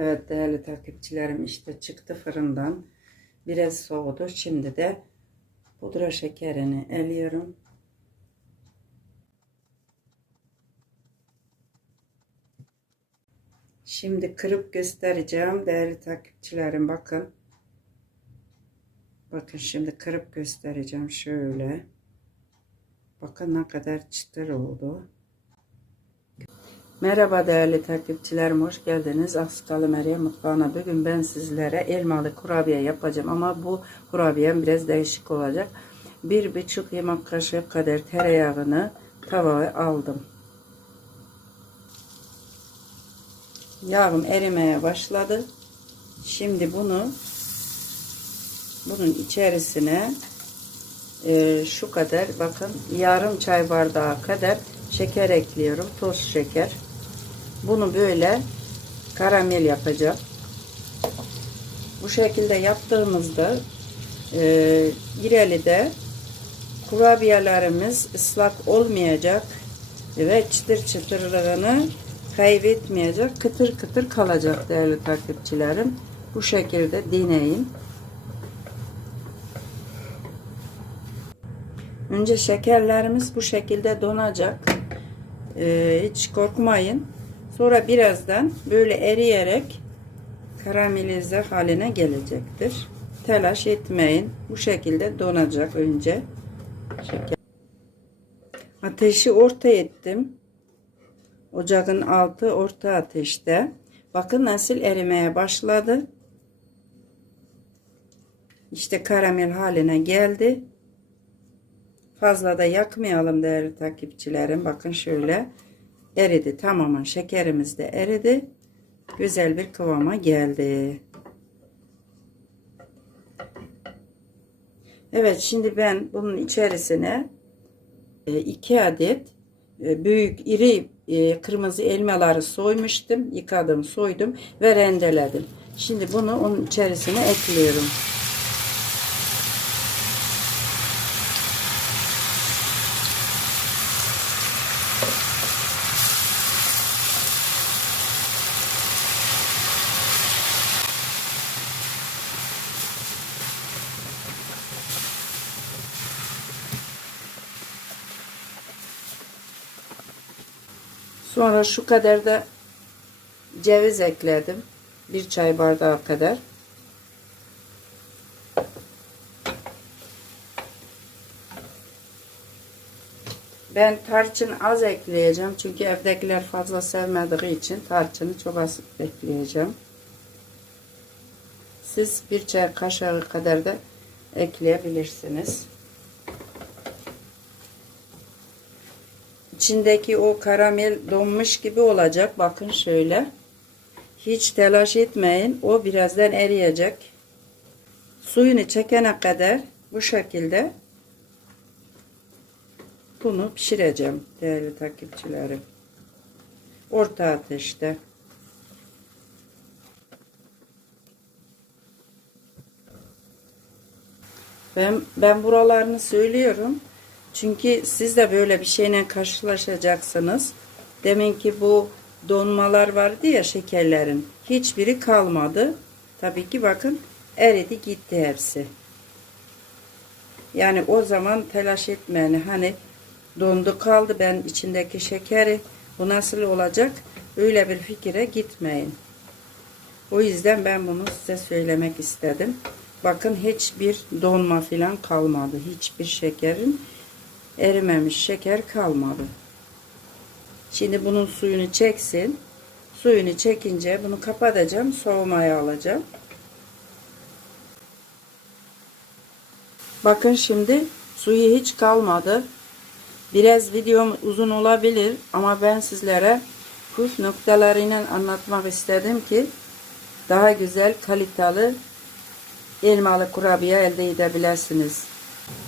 Evet değerli takipçilerim işte çıktı fırından. Biraz soğudu. Şimdi de pudra şekerini eliyorum. Şimdi kırıp göstereceğim değerli takipçilerim bakın. Bakın şimdi kırıp göstereceğim şöyle. Bakın ne kadar çıtır oldu. Merhaba değerli takipçilerim hoş geldiniz. Askalı Meryem mutfağına bugün ben sizlere elmalı kurabiye yapacağım ama bu kurabiyem biraz değişik olacak. Bir buçuk yemek kaşığı kadar tereyağını tavaya aldım. Yağım erimeye başladı. Şimdi bunu bunun içerisine e, şu kadar bakın yarım çay bardağı kadar şeker ekliyorum. Toz şeker. Bunu böyle karamel yapacağım. Bu şekilde yaptığımızda e, İreli'de kurabiyelerimiz ıslak olmayacak ve çıtır çıtırlığını kaybetmeyecek. Kıtır kıtır kalacak değerli takipçilerim. Bu şekilde deneyin. Önce şekerlerimiz bu şekilde donacak. Ee, hiç korkmayın. Sonra birazdan böyle eriyerek karamelize haline gelecektir. Telaş etmeyin. Bu şekilde donacak önce. Şeker. Ateşi orta ettim. Ocağın altı orta ateşte. Bakın nasıl erimeye başladı. İşte karamel haline geldi. Fazla da yakmayalım değerli takipçilerim. Bakın şöyle eridi. Tamamen şekerimiz de eridi. Güzel bir kıvama geldi. Evet şimdi ben bunun içerisine e, iki adet e, büyük iri e, kırmızı elmaları soymuştum. Yıkadım, soydum ve rendeledim. Şimdi bunu onun içerisine ekliyorum. Sonra şu kadar da ceviz ekledim. Bir çay bardağı kadar. Ben tarçın az ekleyeceğim. Çünkü evdekiler fazla sevmediği için tarçını çok az ekleyeceğim. Siz bir çay kaşığı kadar da ekleyebilirsiniz. İçindeki o karamel donmuş gibi olacak. Bakın şöyle. Hiç telaş etmeyin. O birazdan eriyecek. Suyunu çekene kadar bu şekilde bunu pişireceğim değerli takipçilerim. Orta ateşte. Ben, ben buralarını söylüyorum. Çünkü siz de böyle bir şeyle karşılaşacaksınız. Demin ki bu donmalar vardı ya şekerlerin. Hiçbiri kalmadı. Tabii ki bakın eridi gitti hepsi. Yani o zaman telaş etmeyin. Hani dondu kaldı ben içindeki şekeri. Bu nasıl olacak? Öyle bir fikire gitmeyin. O yüzden ben bunu size söylemek istedim. Bakın hiçbir donma falan kalmadı. Hiçbir şekerin erimemiş şeker kalmadı. Şimdi bunun suyunu çeksin. Suyunu çekince bunu kapatacağım. Soğumaya alacağım. Bakın şimdi suyu hiç kalmadı. Biraz videom uzun olabilir ama ben sizlere püf noktalarıyla anlatmak istedim ki daha güzel kaliteli elmalı kurabiye elde edebilirsiniz.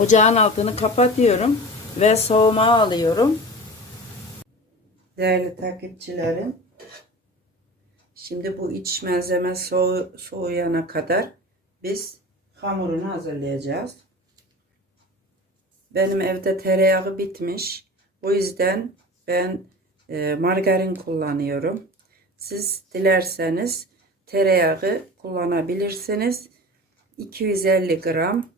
Ocağın altını kapatıyorum ve soğuma alıyorum. Değerli takipçilerim. Şimdi bu iç malzeme soğu, soğuyana kadar biz hamurunu hazırlayacağız. Benim evde tereyağı bitmiş. O yüzden ben e, margarin kullanıyorum. Siz dilerseniz tereyağı kullanabilirsiniz. 250 gram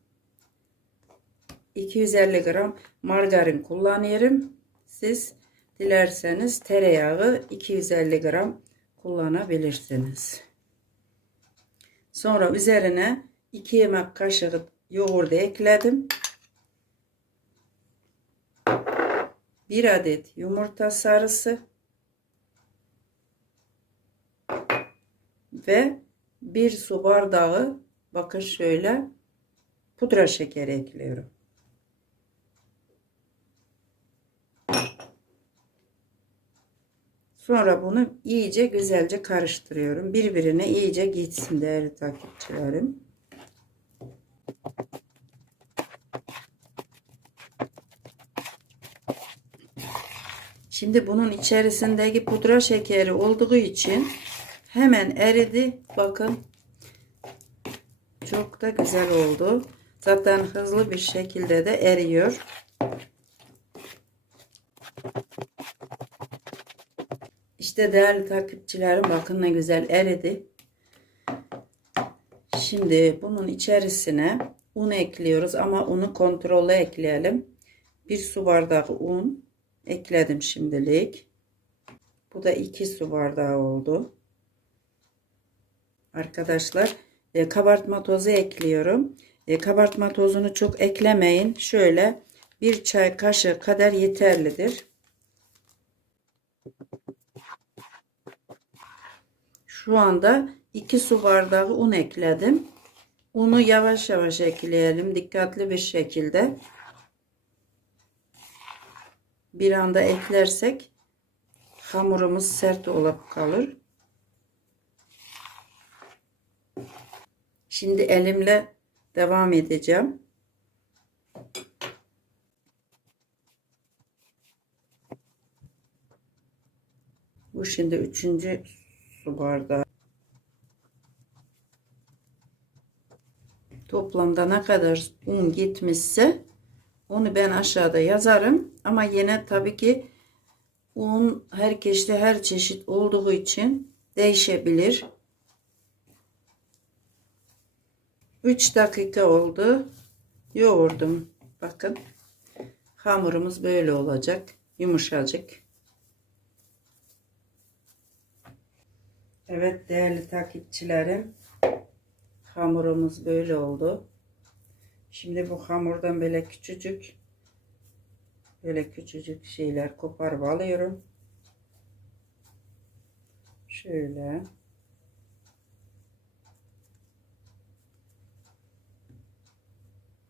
250 gram margarin kullanıyorum. Siz dilerseniz tereyağı 250 gram kullanabilirsiniz. Sonra üzerine 2 yemek kaşığı yoğurdu ekledim. 1 adet yumurta sarısı ve 1 su bardağı bakın şöyle pudra şekeri ekliyorum. Sonra bunu iyice güzelce karıştırıyorum. Birbirine iyice gitsin değerli takipçilerim. Şimdi bunun içerisindeki pudra şekeri olduğu için hemen eridi. Bakın çok da güzel oldu. Zaten hızlı bir şekilde de eriyor. İşte değerli takipçilerim bakın ne güzel eridi. Şimdi bunun içerisine un ekliyoruz ama unu kontrollü ekleyelim. Bir su bardağı un ekledim şimdilik. Bu da iki su bardağı oldu. Arkadaşlar e, kabartma tozu ekliyorum. E, kabartma tozunu çok eklemeyin. Şöyle bir çay kaşığı kadar yeterlidir. Şu anda 2 su bardağı un ekledim. Unu yavaş yavaş ekleyelim. Dikkatli bir şekilde. Bir anda eklersek hamurumuz sert olup kalır. Şimdi elimle devam edeceğim. Bu şimdi üçüncü su bardağı. Toplamda ne kadar un gitmişse onu ben aşağıda yazarım. Ama yine tabii ki un herkeste her çeşit olduğu için değişebilir. 3 dakika oldu. Yoğurdum. Bakın. Hamurumuz böyle olacak. Yumuşacık. Evet değerli takipçilerim. Hamurumuz böyle oldu. Şimdi bu hamurdan böyle küçücük böyle küçücük şeyler koparıp alıyorum. Şöyle.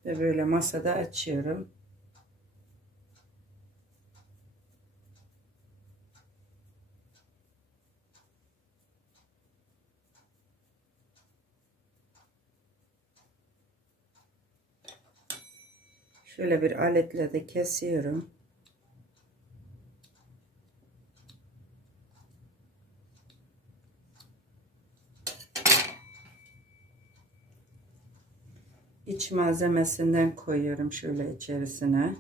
Ve böyle masada açıyorum. Şöyle bir aletle de kesiyorum. iç malzemesinden koyuyorum şöyle içerisine.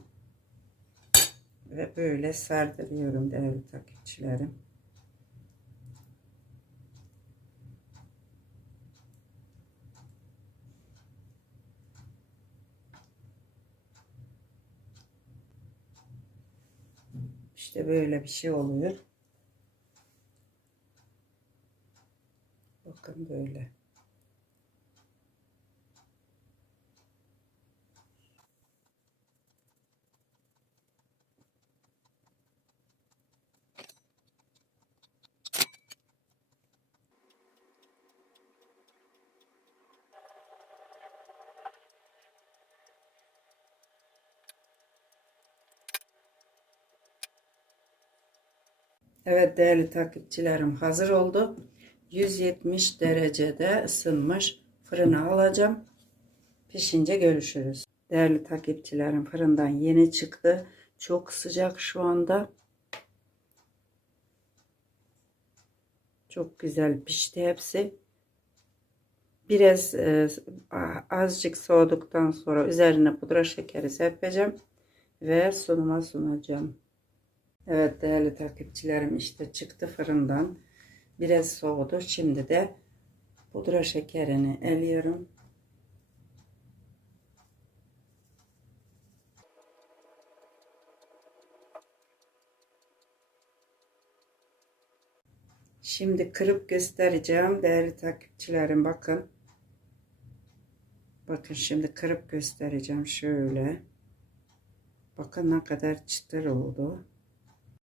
Ve böyle sardırıyorum değerli takipçilerim. İşte böyle bir şey oluyor. Bakın böyle. Evet değerli takipçilerim hazır oldu. 170 derecede ısınmış fırına alacağım. Pişince görüşürüz. Değerli takipçilerim fırından yeni çıktı. Çok sıcak şu anda. Çok güzel pişti hepsi. Biraz e, azıcık soğuduktan sonra üzerine pudra şekeri serpeceğim ve sunuma sunacağım. Evet değerli takipçilerim işte çıktı fırından. Biraz soğudu. Şimdi de pudra şekerini eliyorum. Şimdi kırıp göstereceğim değerli takipçilerim bakın. Bakın şimdi kırıp göstereceğim şöyle. Bakın ne kadar çıtır oldu.